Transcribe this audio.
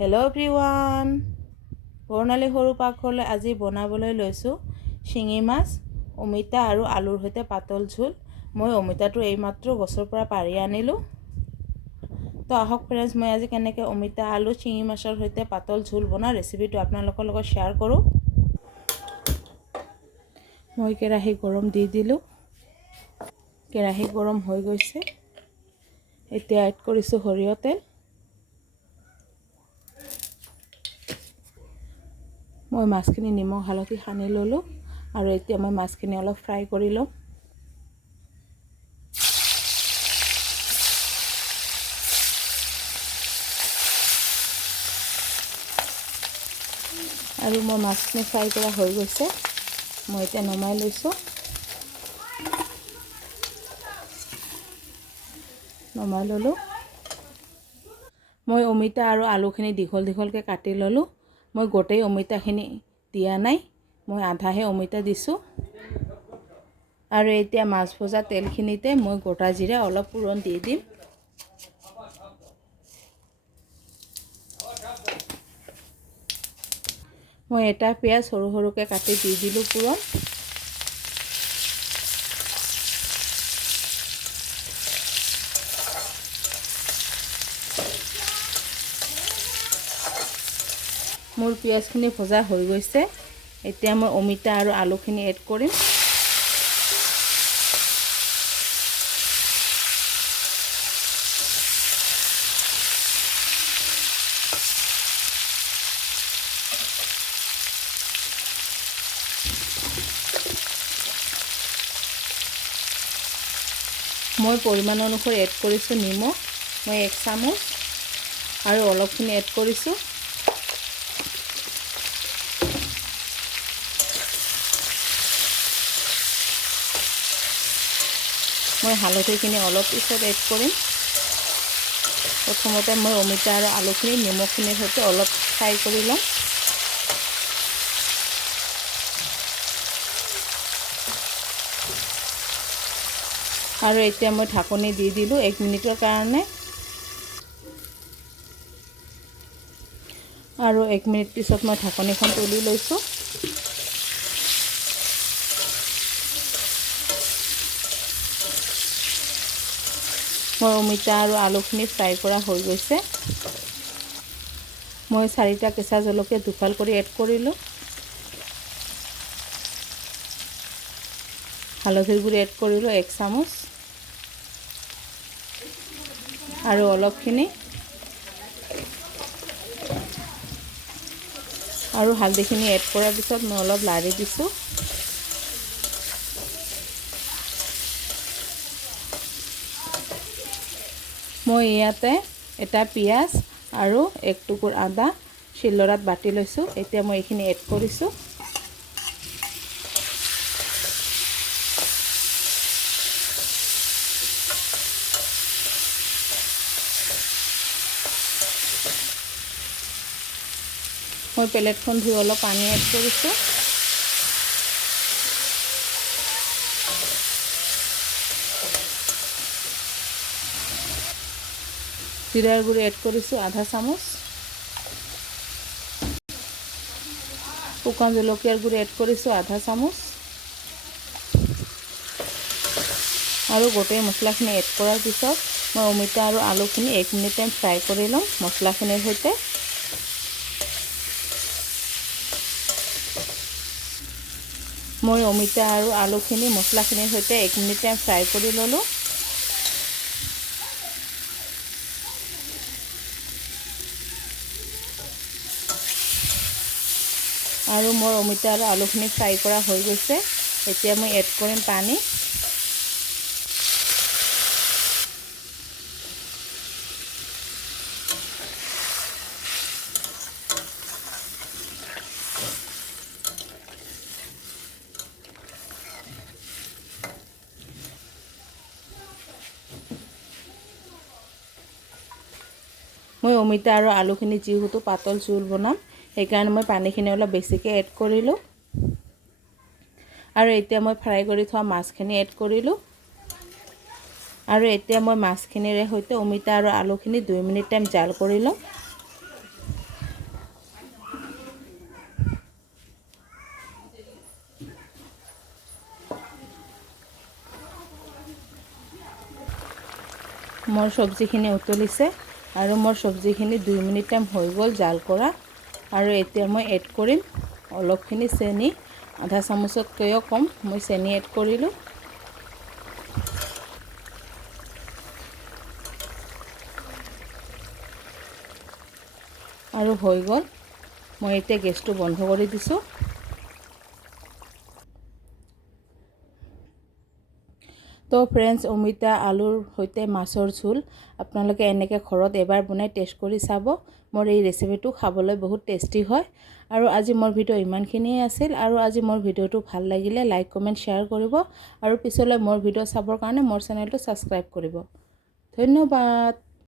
Hello' everyone, বৰ্ণালী সৰু পাকঘৰলৈ আজি বনাবলৈ লৈছোঁ শিঙি মাছ, অমিতা আৰু আলুৰ সৈতে পাতল ঝোল। মই অমিতাটো এইমাত্ৰ গছৰ পৰা পাৰি আনিলোঁ। তো আহক ফ্ৰেণ্ডছ, মই আজি কেনেকৈ অমিতা আলু শিঙি মাছৰ সৈতে পাতল ঝোল বনাওঁ ৰেচিপিটো আপোনালোকৰ লগত শ্বেয়াৰ কৰোঁ। মই কেৰাহী গৰম দি দিলোঁ। কেৰাহী গৰম হৈ গৈছে। এতিয়া এড কৰিছোঁ সৰিয়হ তেল। মই মাছখিনি নিমখ হালধি সানি ল'লোঁ আৰু এতিয়া মই মাছখিনি অলপ ফ্ৰাই কৰি ল'ম। আৰু মই মাছখিনি ফ্ৰাই কৰা হৈ গৈছে। মই এতিয়া নমাই লৈছোঁ। নমাই ল'লোঁ। মই অমিতা আৰু আলুখিনি দীঘল দীঘলকৈ কাটি ল'লোঁ। মই গোটেই অমিতাখিনি দিয়া নাই, মই আধাহে অমিতা দিছোঁ। আৰু এতিয়া মাছ ভজা তেলখিনিতে মই গোটা জিৰা অলপ পুৰণ দি দিম। মই এটা পিঁয়াজ সৰু সৰুকৈ কাটি দি দিলোঁ পুৰণ। মোৰ পিঁয়াজখিনি ভজা হৈ গৈছে। এতিয়া মই অমিতা আৰু আলুখিনি এড কৰিম। মই পৰিমাণ অনুসৰি এড কৰিছোঁ নিমখ। মই 1 চামুচ আৰু অলপখিনি এড কৰিছোঁ। মই হালধিখিনি অলপ পিছত এড কৰিম। প্ৰথমতে মই অমিতা আৰু আলুখিনি নিমখখিনিৰ সৈতে অলপ ফ্ৰাই কৰি ল'ম। আৰু এতিয়া মই ঢাকনি দি দিলোঁ 1 মিনিটৰ কাৰণে। আৰু 1 মিনিট পিছত মই ঢাকনিখন তুলি লৈছোঁ। মোৰ অমিতা আৰু আলুখিনি ফ্ৰাই কৰা হৈ গৈছে। মই 4টা কেঁচা জলকীয়া দুফাল কৰি এড কৰিলোঁ। হালধিৰ গুড়ি এড কৰিলোঁ 1 চামুচ আৰু অলপখিনি। আৰু হালধিখিনি এড কৰাৰ পিছত মই অলপ লাৰি দিছোঁ। মই ইয়াতে এটা পিঁয়াজ আৰু 1 টুকুৰ আদা শিলনোড়াত বাটি লৈছোঁ। এতিয়া মই এইখিনি এড কৰিছোঁ। মই প্লেটখন ধুই অলপ পানী এড কৰিছোঁ। জিৰাৰ গুড়ি এড কৰিছোঁ আধা চামুচ। শুকান জলকীয়াৰ গুড়ি এড কৰিছোঁ আধা চামুচ। আৰু গোটেই মছলাখিনি এড কৰাৰ পিছত মই অমিতা আৰু আলুখিনি 1 মিনিট টাইম ফ্ৰাই কৰি ল'ম মছলাখিনিৰ সৈতে। মই অমিতা আৰু আলুখিনি মছলাখিনিৰ সৈতে 1 মিনিট টাইম ফ্ৰাই কৰি ল'লোঁ। আৰু মোৰ অমিতা আৰু আলুখিনি ফ্ৰাই কৰা হৈ গৈছে। এতিয়া মই এড কৰিম পানী। মই অমিতা আৰু আলুখিনি যিহেতু পাতল জোল বনাম, সেইকাৰণে মই পানীখিনি অলপ বেছিকৈ এড কৰিলোঁ। আৰু এতিয়া মই ফ্ৰাই কৰি থোৱা মাছখিনি এড কৰিলোঁ। আৰু এতিয়া মই মাছখিনিৰে সৈতে অমিতা আৰু আলুখিনি 2 মিনিট টাইম জাল কৰি ল'ম। মোৰ চব্জিখিনি উতলিছে আৰু মোৰ চব্জিখিনি 2 মিনিট টাইম হৈ গ'ল জাল কৰা আৰু এতিয়া মই এড কৰিম অলপখিনি চেনি আধা চামুচতকৈও কম মই চেনি এড কৰিলোঁ আৰু হৈ গ'ল মই এতিয়া গেছটো বন্ধ কৰি দিছোঁ তো ফ্ৰেণ্ডছ অমিতা আলুৰ সৈতে মাছৰ ঝোল আপোনালোকে এনেকৈ ঘৰত এবাৰ বনাই টেষ্ট কৰি চাব মোৰ এই ৰেচিপিটো খাবলৈ বহুত টেষ্টি হয় আৰু আজি মোৰ ভিডিঅ' ইমানখিনিয়ে আছিল আৰু আজি মোৰ ভিডিঅ'টো ভাল লাগিলে লাইক কমেণ্ট শ্বেয়াৰ কৰিব আৰু পিছলৈ মোৰ ভিডিঅ' চাবৰ কাৰণে মোৰ চেনেলটো ছাবস্ক্ৰাইব কৰিব ধন্যবাদ